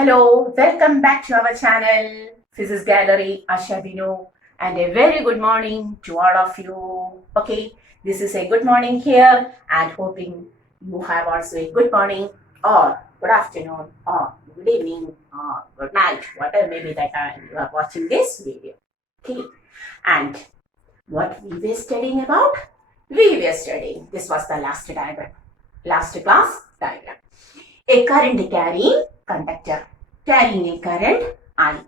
Hello, welcome back to our channel, Physics Gallery, Asha Dino, and a very good morning to all of you. Okay, this is a good morning here, and hoping you have also a good morning, or good afternoon, or good evening, or good night, whatever may be the time you are watching this video. Okay, and what we were studying about? We were studying, this was the last diagram, last class diagram. A current carrying conductor carrying a current I.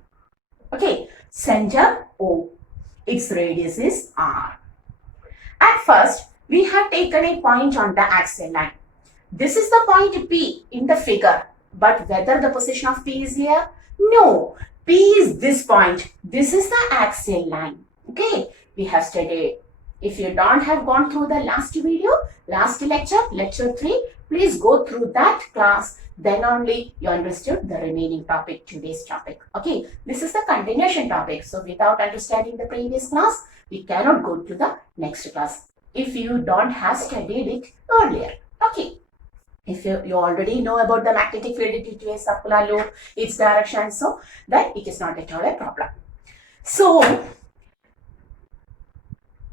Okay, center O. Its radius is R. At first, we have taken a point on the axial line. This is the point P in the figure. But whether the position of P is here? No. P is this point. This is the axial line. Okay, we have studied. If you don't have gone through the last video, last lecture, lecture 3, please go through that class. Then only you understood the remaining topic, today's topic. Okay, this is the continuation topic. So without understanding the previous class, we cannot go to the next class if you don't have studied it earlier. Okay. If you already know about the magnetic field due to a circular loop, its direction, so that it is not at all a problem. So,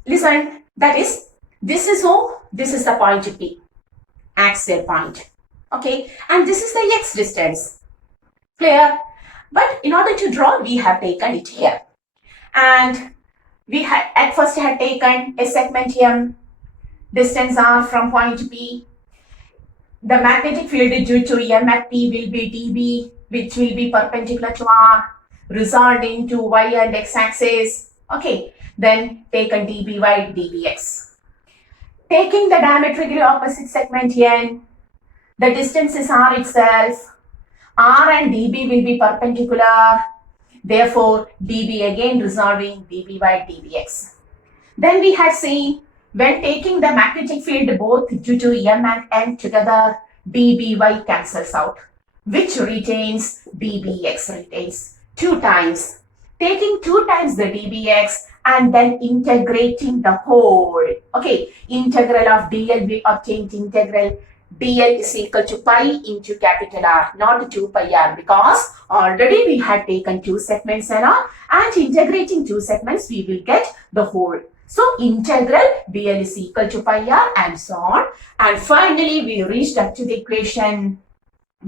listen, that is, this is O, this is the point P, axial point. Okay, and this is the x distance. Clear? But in order to draw, we have taken it here. And we had at first had taken a segment M, distance R from point P. The magnetic field due to M at P will be dB, which will be perpendicular to R, resolved into y and x axis. Okay, then taken dBy dBx. Taking the diametrically opposite segment N, the distance is R itself. R and dB will be perpendicular. Therefore, dB again resolving dBy dBx. Then we had seen when taking the magnetic field both due to M and N together, dBy cancels out, which retains dBx retains 2 times. Taking 2 times the dBx and then integrating the whole. Okay, integral of dl we obtained integral dl is equal to pi into capital R, not 2 pi r, because already we had taken 2 segments and all, and integrating 2 segments we will get the whole. So integral dl is equal to pi r and so on. And finally we reached up to the equation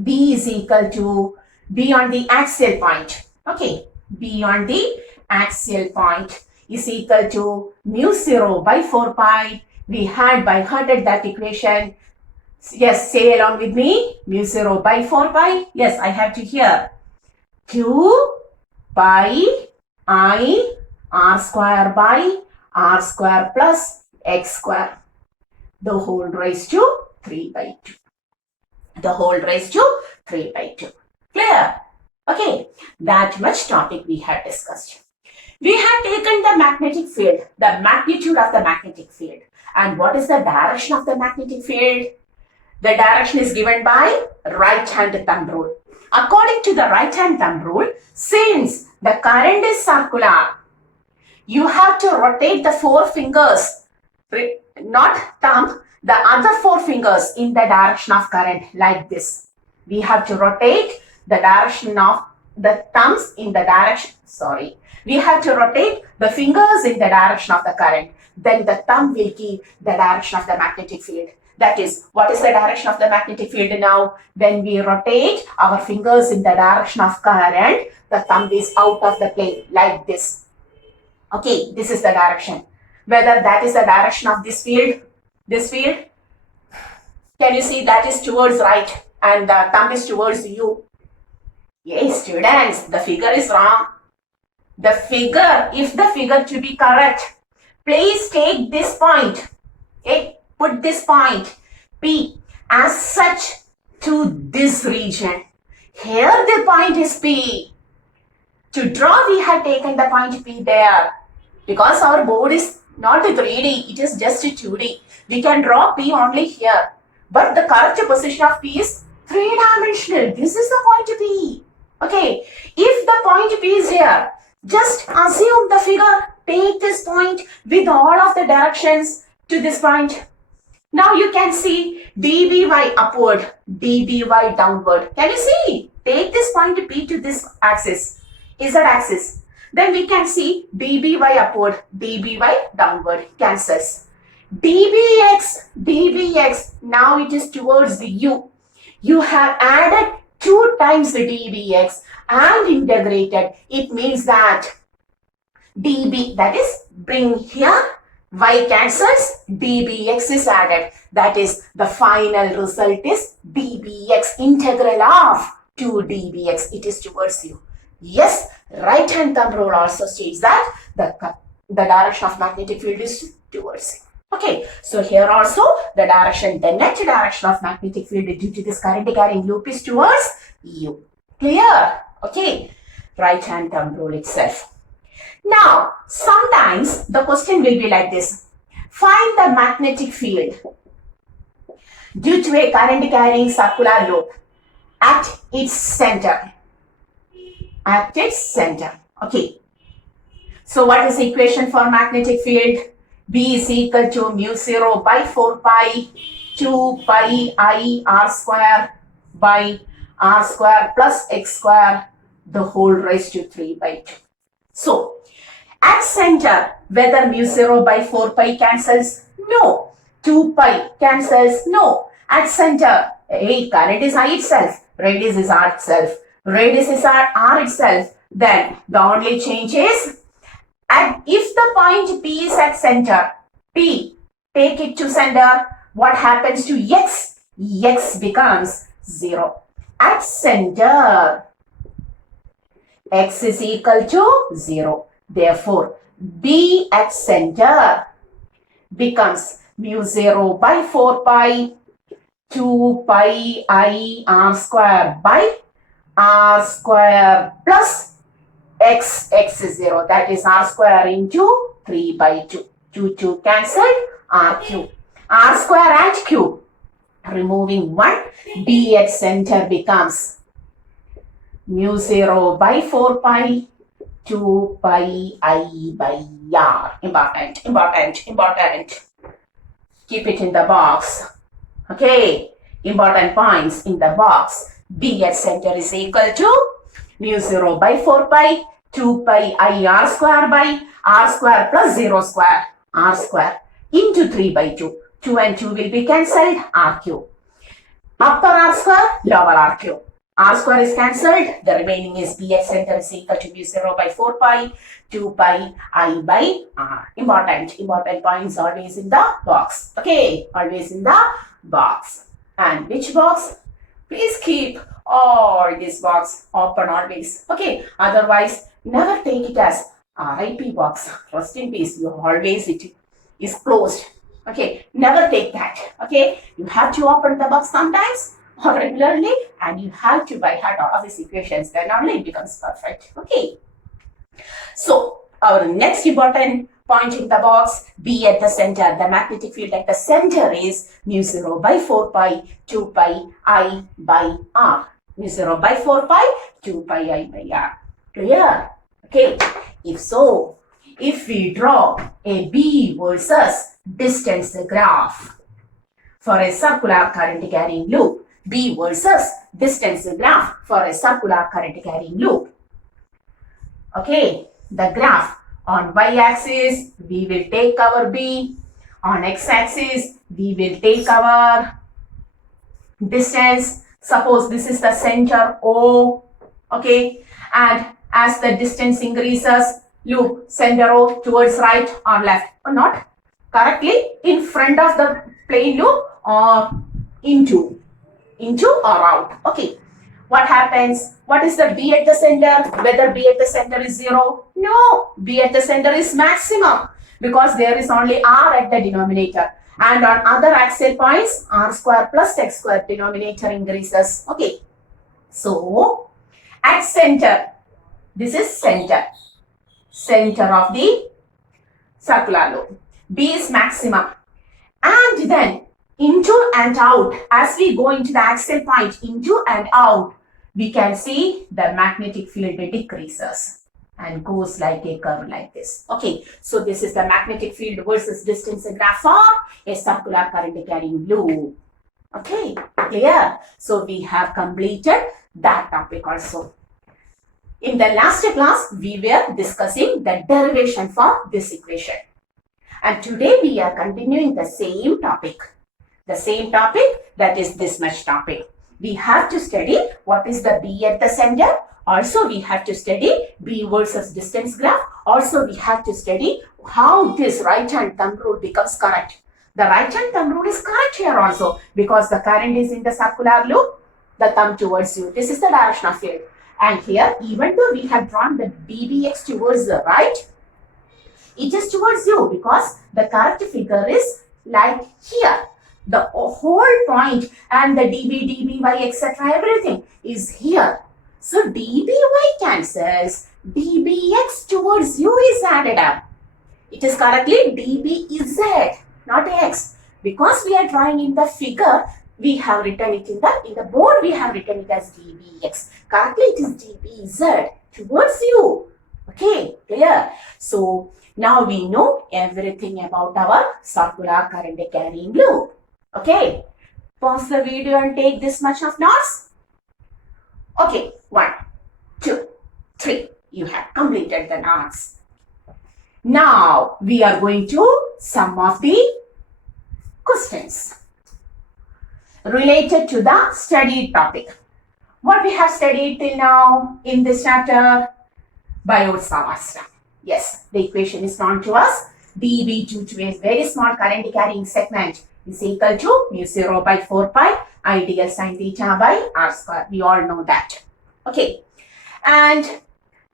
B is equal to B on the axial point. Okay, B on the axial point is equal to mu 0 by 4 pi. We had by hearted that equation. Yes, say along with me. Mu 0 by 4 pi. Yes, I have to hear. 2 pi I r square by r square plus x square. The whole raised to 3 by 2. The whole raised to 3 by 2. Clear? Okay, that much topic we had discussed. We had taken the magnetic field, the magnitude of the magnetic field. And what is the direction of the magnetic field? The direction is given by right hand thumb rule. According to the right hand thumb rule, since the current is circular, you have to rotate the 4 fingers, not thumb, the other 4 fingers in the direction of current like this. We have to rotate the direction of the thumbs in the direction, we have to rotate the fingers in the direction of the current. Then the thumb will give the direction of the magnetic field. That is, what is the direction of the magnetic field now? When we rotate our fingers in the direction of current, the thumb is out of the plane like this. Okay, this is the direction. Whether that is the direction of this field, can you see that is towards right and the thumb is towards you? Yes, students, the figure is wrong. The figure, if the figure to be correct, please take this point. Okay, put this point P as such to this region. Here the point is P. To draw, we have taken the point P there. Because our board is not a 3D, it is just a 2D. We can draw P only here. But the correct position of P is 3-dimensional. This is the point P. Okay, if the point P is here, just assume the figure, take this point with all of the directions to this point. Now you can see dby upward, dby downward. Can you see? Take this point P to this axis, Z axis. Then we can see dby upward, dby downward, cancels. dbx, now it is towards the u. You have added 2 times the dbx and integrated. It means that db, that is bring here, y cancels, dbx is added. That is the final result is dbx, integral of 2 dbx. It is towards you. Yes, right hand thumb rule also states that the direction of magnetic field is towards you. Okay, so here also the direction, the net direction of magnetic field due to this current carrying loop is towards you. Clear? Okay, right hand thumb rule itself. Now, sometimes the question will be like this. Find the magnetic field due to a current carrying circular loop at its center. At its center. Okay. So, what is the equation for magnetic field? B is equal to mu 0 by 4 pi 2 pi I r square by r square plus x square the whole raised to 3 by 2. So, at center, whether mu 0 by 4 pi cancels? No. 2 pi cancels? No. At center, current is I itself, radius is r itself, radius is r itself. Then the only change is, and if the point P is at center, P, take it to center, what happens to x? X becomes 0. At center, x is equal to 0. Therefore, B at center becomes mu 0 by 4 pi 2 pi I r square by r square plus x is 0. That is r square into 3 by 2. 2 cancelled, r cube. R square and cube. Removing 1, B at center becomes mu 0 by 4 pi 2 pi I by r. Important, important, important. Keep it in the box. Okay. Important points in the box. B at center is equal to mu 0 by 4 pi 2 pi I r square by r square plus 0 square, r square into 3 by 2. 2 and 2 will be cancelled, r cube. Upper r square, lower r cube. R square is cancelled, the remaining is B at center is equal to mu 0 by 4 pi 2 pi I by r. Important points always in the box. Okay, always in the box. And which box? Please keep all this box open always. Okay, otherwise never take it as RIP box. Rest in peace. You always it is closed. Okay, never take that. Okay, you have to open the box sometimes or regularly, and you have to by heart all of these equations. Then only it becomes perfect. Okay. So our next important point in the box, B at the center. The magnetic field at the center is mu 0 by 4 pi 2 pi I by r. Mu 0 by 4 pi 2 pi I by r. Clear? Okay. If so, if we draw a B versus distance graph for a circular current carrying loop, B versus distance graph for a circular current carrying loop. Okay, the graph on y-axis we will take our B, on x-axis we will take our distance. Suppose this is the center O, okay, and as the distance increases, loop center O towards right or left or not, correctly in front of the plane loop or into or out. Okay, what happens? What is the B at the center? Whether B at the center is 0? No, B at the center is maximum because there is only R at the denominator, and on other axial points R square plus x square denominator increases. Okay, so at center, this is center of the circular loop. B is maximum, and then into and out, as we go into the axial point into and out, we can see the magnetic field decreases. and goes like a curve like this. Okay, so this is the magnetic field versus distance graph for a circular current carrying loop. Okay, clear? So we have completed that topic also. In the last class, we were discussing the derivation for this equation. And today we are continuing the same topic. The same topic, that is this much topic. We have to study what is the B at the center. Also, we have to study B versus distance graph. Also, we have to study how this right hand thumb rule becomes correct. The right hand thumb rule is correct here also because the current is in the circular loop, the thumb towards you. This is the direction of field. And here, even though we have drawn the dBx towards the right, it is towards you because the correct figure is like here. The whole point and the dB, dBy, etc. everything is here. So dBy cancels, dBx towards you is added up. It is correctly dBz, not x. Because we are drawing in the figure, we have written it in the board, we have written it as dBx. Correctly it is dBz towards you. Okay, clear? So now we know everything about our circular current carrying loop. Okay, pause the video and take this much of notes. Okay, 1, 2, 3. You have completed the notes. Now we are going to some of the questions related to the studied topic. What we have studied till now in this chapter? Biot-Savart. Yes, the equation is known to us. dB due to a very small current carrying segment is equal to mu 0 by 4 pi ideal sine theta by r square. We all know that. Okay. And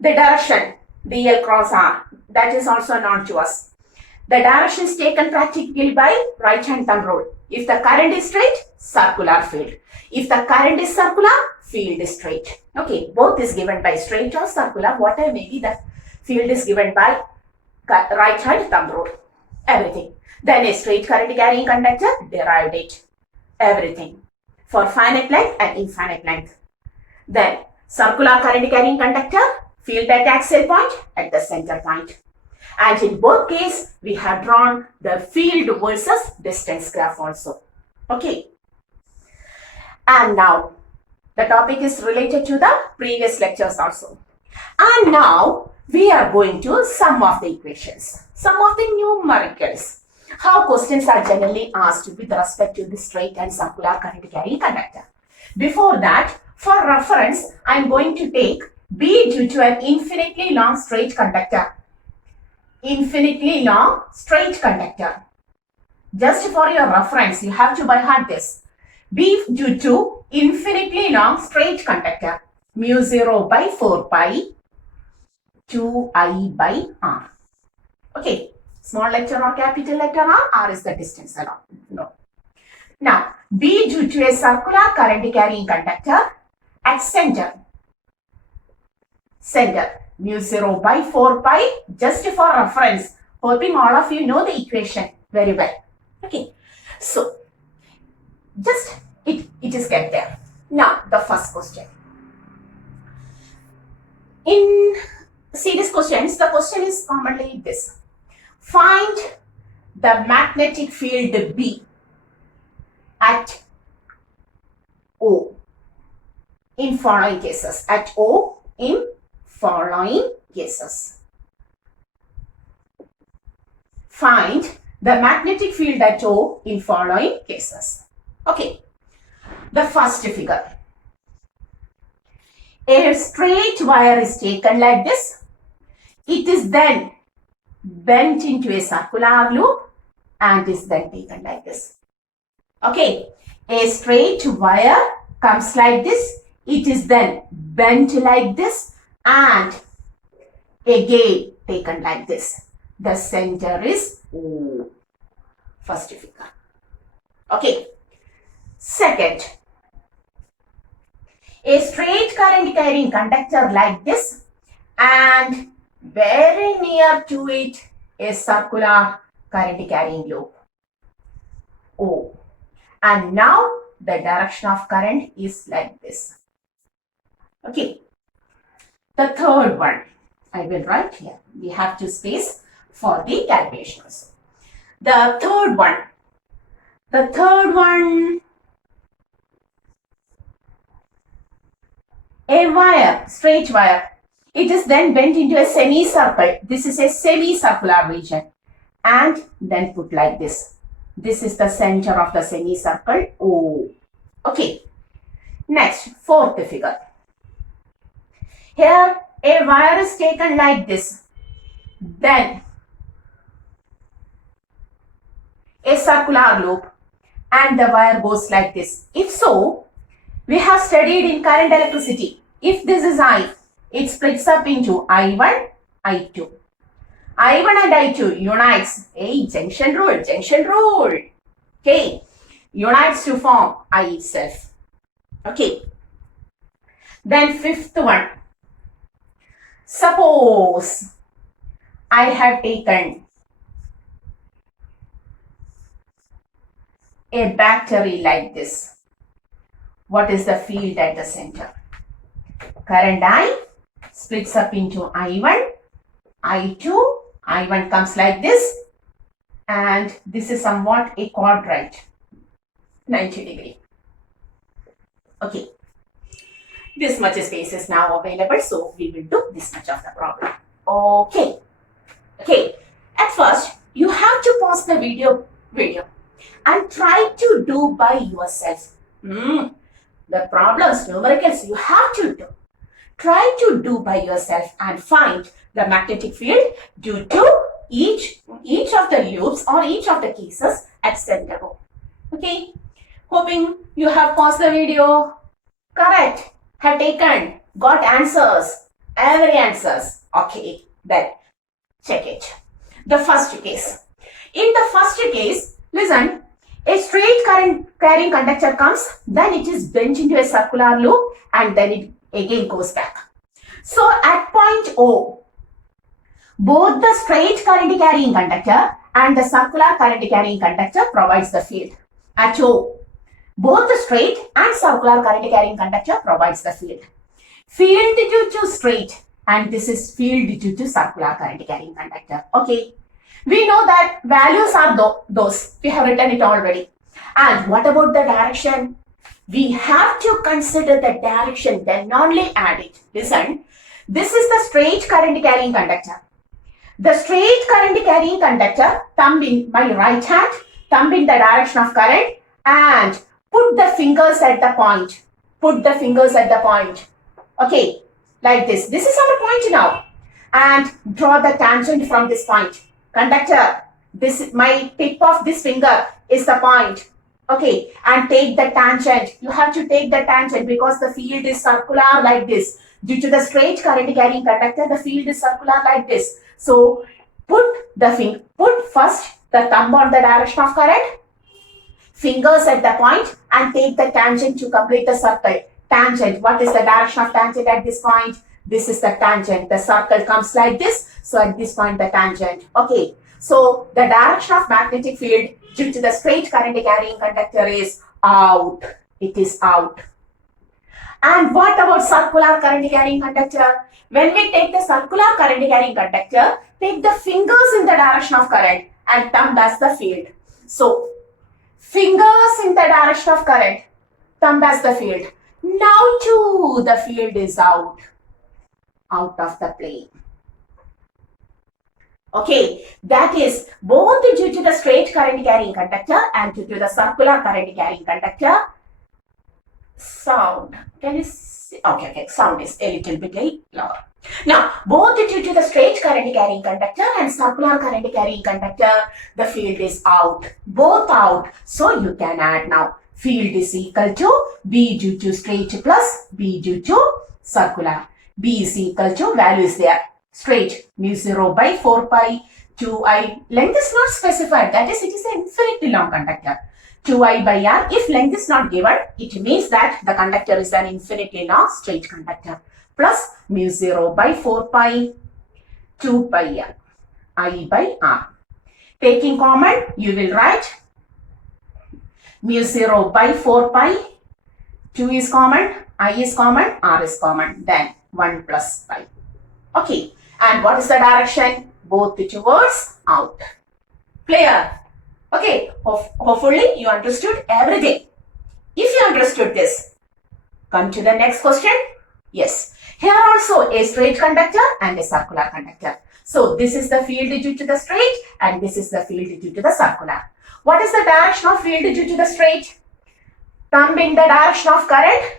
the direction, dl cross r, that is also known to us. The direction is taken practically by right hand thumb rule. If the current is straight, circular field. If the current is circular, field is straight. Okay, both is given by straight or circular, whatever may be, the field is given by right hand thumb rule. Everything. Then a straight current carrying conductor, derived it. Everything. For finite length and infinite length. Then circular current carrying conductor, field at axial point at the center point. And in both cases, we have drawn the field versus distance graph also. Okay. And now, the topic is related to the previous lectures also. And now, we are going to some of the equations, some of the numericals. How questions are generally asked with respect to the straight and circular current carrying conductor. Before that, for reference, I am going to take B due to an infinitely long straight conductor. Infinitely long straight conductor. Just for your reference, you have to by heart this. B due to infinitely long straight conductor. Mu 0 by 4 pi 2I by r. Okay. Small letter or capital letter R is the distance along. No. Now, B due to a circular current carrying conductor at center. Center. Mu 0 by 4 pi, just for reference. Hoping all of you know the equation very well. Okay. So, just it is kept there. Now, the first question. In serious questions, the question is commonly this. Find the magnetic field B at O in following cases. At O in following cases. Find the magnetic field at O in following cases. Okay. The first figure. A straight wire is taken like this. It is then bent into a circular loop and is then taken like this. Okay, a straight wire comes like this. It is then bent like this and again taken like this. The center is O. First figure. Okay. Second, a straight current carrying conductor like this and very near to it a circular current carrying loop O. And now the direction of current is like this. Okay. The third one, I will write here. We have to space for the calculation also. The third one, a wire, straight wire. It is then bent into a semicircle. This is a semicircular region. And then put like this. This is the center of the semicircle O. Okay. Next, fourth figure. Here, a wire is taken like this. Then, a circular loop. And the wire goes like this. If so, we have studied in current electricity. If this is I, it splits up into I1, I2. I1 and I2 unites. Hey, junction rule. Okay, unites to form I itself. Okay. Then fifth one. Suppose I have taken a battery like this. What is the field at the center? Current I splits up into I1, I2. I1 comes like this, and this is somewhat a quadrant, 90 degree. Okay, this much space is now available, so we will do this much of the problem. Okay, at first you have to pause the video and try to do by yourself. The problems, numericals, you have to do. Try to do by yourself and find the magnetic field due to each of the loops or each of the cases at center O. Okay, hoping you have paused the video. Correct, have taken, got answers, every answers. Okay, then check it. The first case. In the first case, listen, a straight current carrying conductor comes, then it is bent into a circular loop and then it again goes back. So at point O, both the straight current carrying conductor and the circular current carrying conductor provides the field. At O, both the straight and circular current carrying conductor provides the field. Field due to straight and this is field due to circular current carrying conductor. Okay, we know that values are those. We have written it already. And what about the direction? We have to consider the direction, then only add it. Listen, this is the straight current carrying conductor. The straight current carrying conductor, thumb in my right hand, thumb in the direction of current and put the fingers at the point. Put the fingers at the point. Okay, like this. This is our point now. And draw the tangent from this point. Conductor, this my tip of this finger is the point. Okay, and take the tangent. You have to take the tangent because the field is circular like this. Due to the straight current carrying conductor, the field is circular like this. So put first the thumb on the direction of current, fingers at the point, and take the tangent to complete the circle. Tangent. What is the direction of tangent at this point? This is the tangent. The circle comes like this. So at this point, the tangent. Okay. So the direction of magnetic field due to the straight current carrying conductor is out. It is out. And what about circular current carrying conductor? When we take the circular current carrying conductor, take the fingers in the direction of current and thumb as the field. So fingers in the direction of current, thumb as the field. Now too the field is out of the plane. Okay, that is both due to the straight current carrying conductor and due to the circular current carrying conductor. Sound, can you see? Okay, sound is a little bit lower. Now, both due to the straight current carrying conductor and circular current carrying conductor, the field is out, both out. So you can add now. Field is equal to B due to straight plus B due to circular. B is equal to, value is there, straight, mu 0 by 4 pi 2I. Length is not specified, that is, it is an infinitely long conductor. 2I by R. If length is not given, it means that the conductor is an infinitely long straight conductor. Plus mu 0 by 4 pi 2 pi R. I by R. Taking common, you will write mu 0 by 4 pi, 2 is common, I is common, R is common, then 1 plus pi. Okay, And what is the direction? Both towards out. Clear? Okay, hopefully you understood everything. If you understood this, come to the next question. Yes, here also a straight conductor and a circular conductor. So this is the field due to the straight and this is the field due to the circular. What is the direction of field due to the straight? Thumb in the direction of current,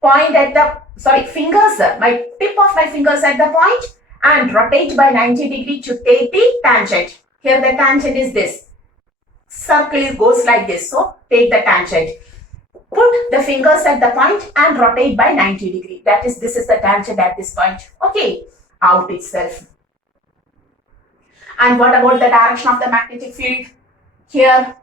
point at the, fingers, my tip of my fingers at the point and rotate by 90 degrees to take the tangent. Here the tangent is this. Circle goes like this. So take the tangent. Put the fingers at the point and rotate by 90 degrees. That is, this is the tangent at this point. Okay, out itself. And what about the direction of the magnetic field? Here,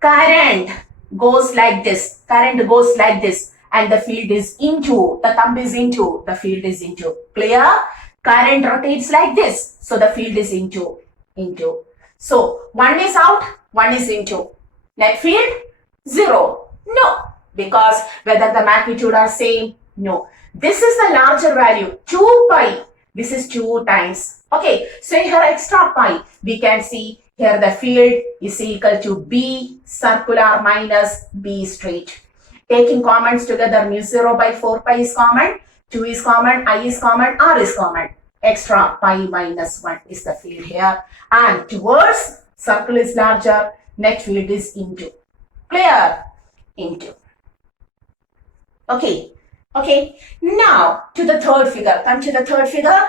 current goes like this. Current goes like this. And the field is into. The thumb is into. The field is into. Clear? Current rotates like this. So the field is into. So one is out, one is into. Net field? 0. No. Because whether the magnitude are same? No. This is the larger value. 2 pi. This is 2 times. Okay. So here extra pi. We can see here the field is equal to B circular minus B straight. Taking commons together, mu 0 by 4 pi is common. 2 is common. I is common. R is common. Extra pi minus 1 is the field here. And towards circle is larger. Net field is into. Clear? Into. Okay. Now to the third figure. Come to the third figure.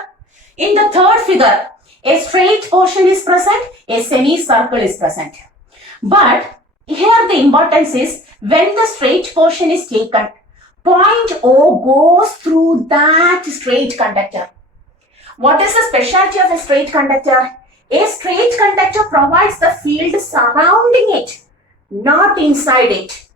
In the third figure, a straight portion is present, a semicircle is present. But here the importance is when the straight portion is taken, point O goes through that straight conductor. What is the specialty of a straight conductor? A straight conductor provides the field surrounding it, not inside it.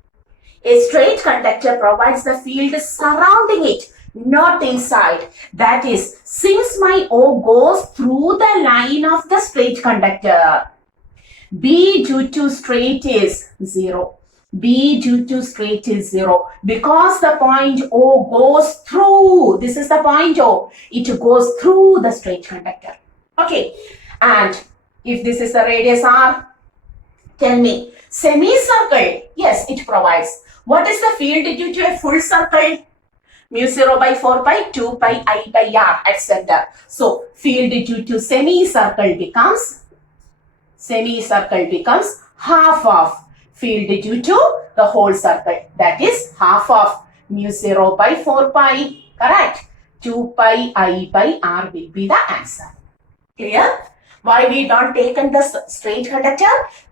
A straight conductor provides the field surrounding it, not inside. That is, since my O goes through the line of the straight conductor, B due to straight is 0. B due to straight is 0 because the point O goes through. This is the point O. It goes through the straight conductor. Okay. And if this is the radius R, tell me, semicircle, yes, it provides. What is the field due to a full circle? Mu 0 by 4 pi, 2 pi I by R, etc. So, field due to semicircle becomes half of field due to the whole circle. That is half of mu 0 by 4 pi, correct? 2 pi I by R will be the answer. Clear? Why we don't taken the straight conductor?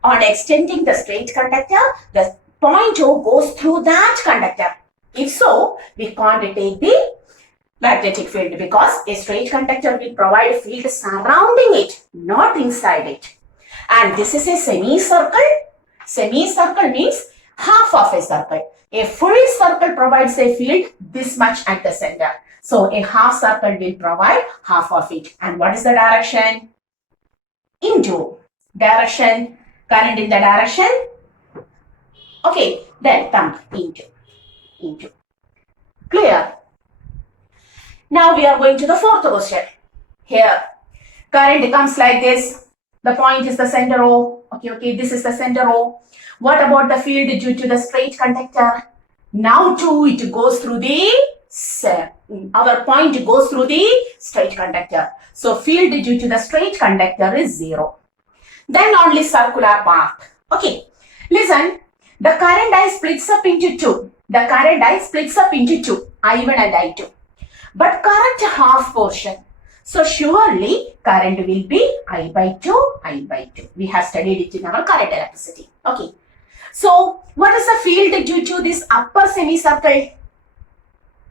On extending the straight conductor, the point O goes through that conductor. If so, we can't take the magnetic field because a straight conductor will provide a field surrounding it, not inside it. And this is a semicircle. Semicircle means half of a circle. A full circle provides a field this much at the center. So a half circle will provide half of it. And what is the direction? Into. Direction. Current in the direction. Okay. Then thumb into. Clear? Now we are going to the fourth question. Here, current comes like this. The point is the center O. Okay, this is the center O. What about the field due to the straight conductor? Now too, it goes through the, our point goes through the straight conductor. So field due to the straight conductor is 0. Then only circular part. Okay, listen, the current I splits up into two. The current I splits up into two, I1 and I2. But current half portion. So surely current will be I by 2. We have studied it in our current electricity. Okay. So what is the field due to this upper semicircle?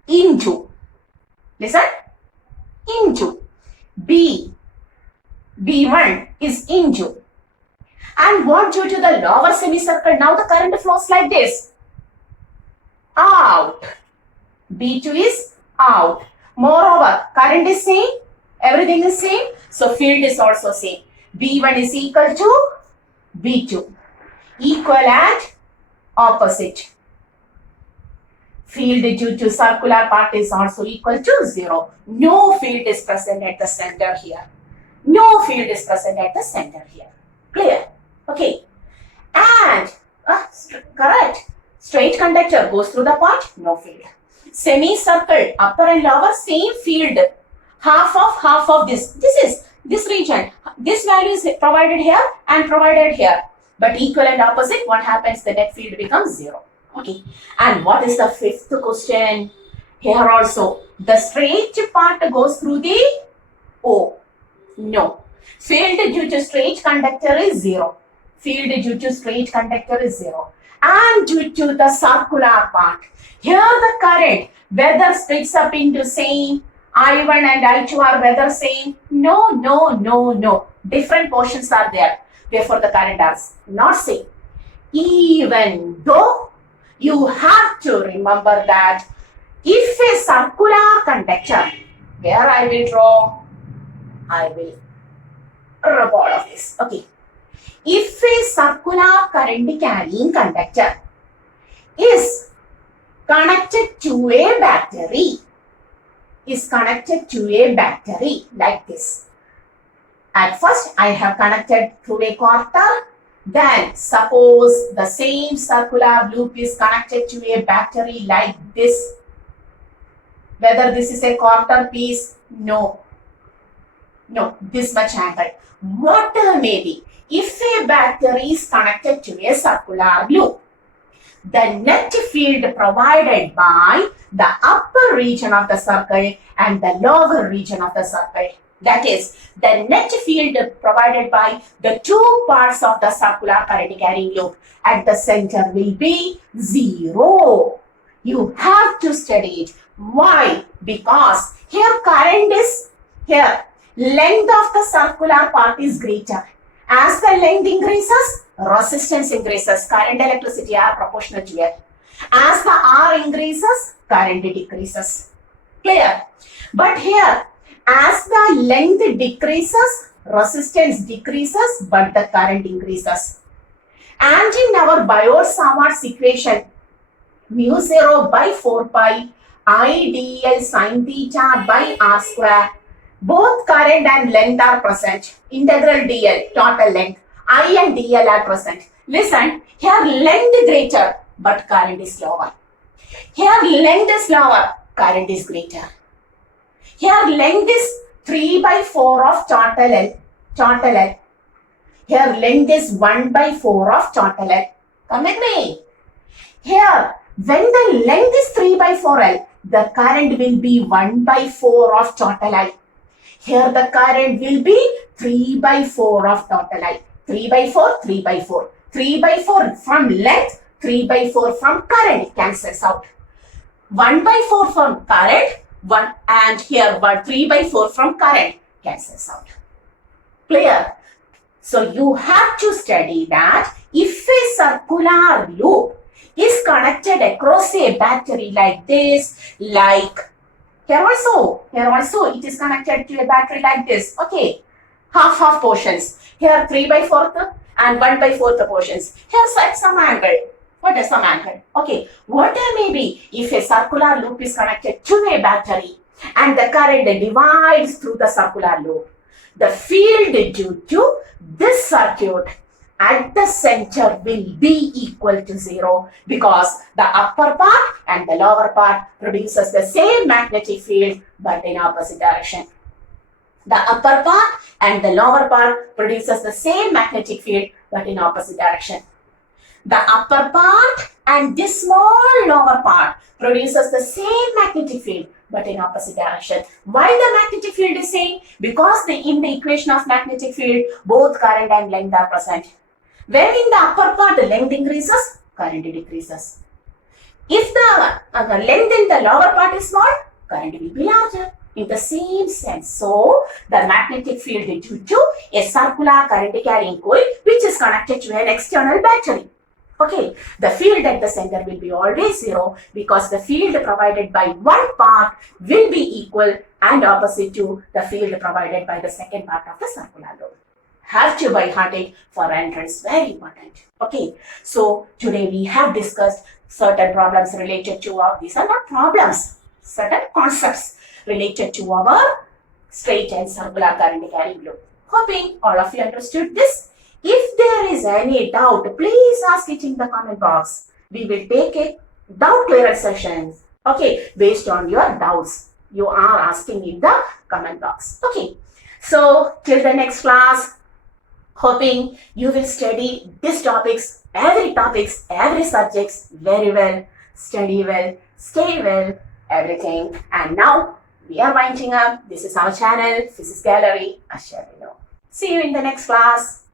Into. Listen. Into. B1 is into. And what due to the lower semicircle? Now the current flows like this. Out. B2 is out. Moreover, current is same. Everything is same. So field is also same. B1 is equal to B2. Equal and opposite. Field due to circular part is also equal to 0. No field is present at the center here. No field is present at the center here. Clear? Okay. And, correct. Straight conductor goes through the part, no field. Semicircle, upper and lower, same field. Half of this region. This value is provided here and provided here. But equal and opposite, what happens? The net field becomes 0. Okay. And what is the fifth question? Here also, the straight part goes through the O. No. Field due to straight conductor is 0. Field due to straight conductor is 0. And due to the circular part, here the current, whether splits up into same, I1 and I2 are whether same? No. Different portions are there. Therefore, the current are not same. Even though you have to remember that if a circular conductor, where I will draw, I will rub all of this. Okay. If a circular current carrying conductor is connected to a battery, like this. At first, I have connected through a quarter. Then, suppose the same circular loop is connected to a battery like this. Whether this is a quarter piece, no, this much angle. Whatever may be, if a battery is connected to a circular loop, the net field provided by the upper region of the circle and the lower region of the circle, that is, the net field provided by the two parts of the circular current carrying loop at the center will be 0. You have to study it. Why? Because here current is here. Length of the circular part is greater. As the length increases, resistance increases. Current, electricity are proportional to it. As the R increases, current decreases. Clear? But here, as the length decreases, resistance decreases, but the current increases. And in our Biot-Savart's equation, mu 0 by 4 pi I dl sin theta by r square, both current and length are present. Integral dl, total length. I and dl are present. Listen, here length is greater, but current is lower. Here length is lower, current is greater. Here length is 3 by 4 of total L. Here length is 1 by 4 of total L. Come with me. Here, when the length is 3 by 4L, the current will be 1 by 4 of total I. Here the current will be 3 by 4 of total I. 3 by 4, 3 by 4. 3 by 4 from length, 3 by 4 from current cancels out. 1 by 4 from current, 1 and here 3 by 4 from current cancels out. Clear? So you have to study that if a circular loop is connected across a battery like this, like here also it is connected to a battery like this. Okay, half portions. Here 3 by 4th and 1 by 4th portions. Here's at some angle. What is some angle? Okay, whatever may be, if a circular loop is connected to a battery and the current divides through the circular loop, the field due to this circuit at the center will be equal to 0 because the upper part and the lower part produces the same magnetic field but in opposite direction. The upper part and the lower part produces the same magnetic field but in opposite direction. The upper part and this small lower part produces the same magnetic field but in opposite direction. Why the magnetic field is same? Because in the equation of magnetic field, both current and length are present. When in the upper part the length increases, current decreases. If the length in the lower part is small, current will be larger. In the same sense, so the magnetic field due to a circular current carrying coil which is connected to an external battery. Okay, the field at the center will be always 0 because the field provided by one part will be equal and opposite to the field provided by the second part of the circular loop. Have to by heart it for entrance, very important. Okay, so today we have discussed certain problems related to our, these are not problems, certain concepts related to our straight and circular current carrying loop. Hoping all of you understood this. If there is any doubt, please ask it in the comment box. We will take a doubt clearance session. Okay, based on your doubts you are asking in the comment box. Okay, so till the next class, hoping you will study these topics, every subjects very well, study well, stay well, everything. And now we are winding up. This is our channel, Physics Gallery, Asha. See you in the next class.